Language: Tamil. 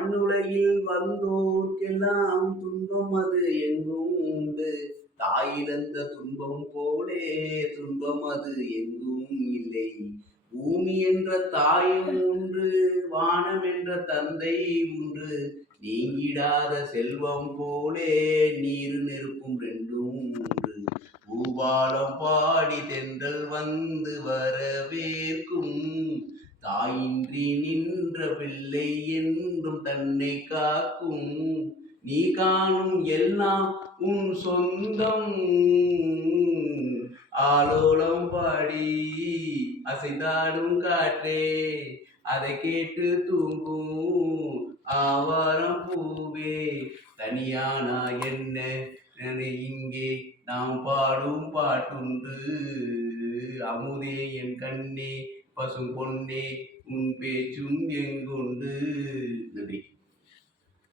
மண்ணுலகில் வந்தோர்க்கெல்லாம் துன்பம் அது எங்கும் உண்டு. தாயிழந்த துன்பம் போலே துன்பம் அது எங்கும் இல்லை. பூமி என்ற தாயும் உண்டு, வானம் என்ற தந்தை உண்டு. நீங்கிடாத செல்வம் போலே நீர் நெருப்பும் ரெண்டும் உண்டு. பூபாலம் பாடி தென்றல் வந்து வரவேற்கும். தாயின்றி நின்ற பிள்ளை என்றும் தன்னை காக்கும். நீ காணும் எல்லாம் உன் சொந்தம். ஆலோலம் பாடி அசைந்தாடும் காற்றே, அதை கேட்டு தூங்கும் ஆவாரம் பூவே. தனியானா என்ன இங்கே நாம் பாடும் பாட்டுண்டு. அமுதே என் கண்ணே, பசும் பொன்னே, உன் பேச்சும் எங்குண்டு.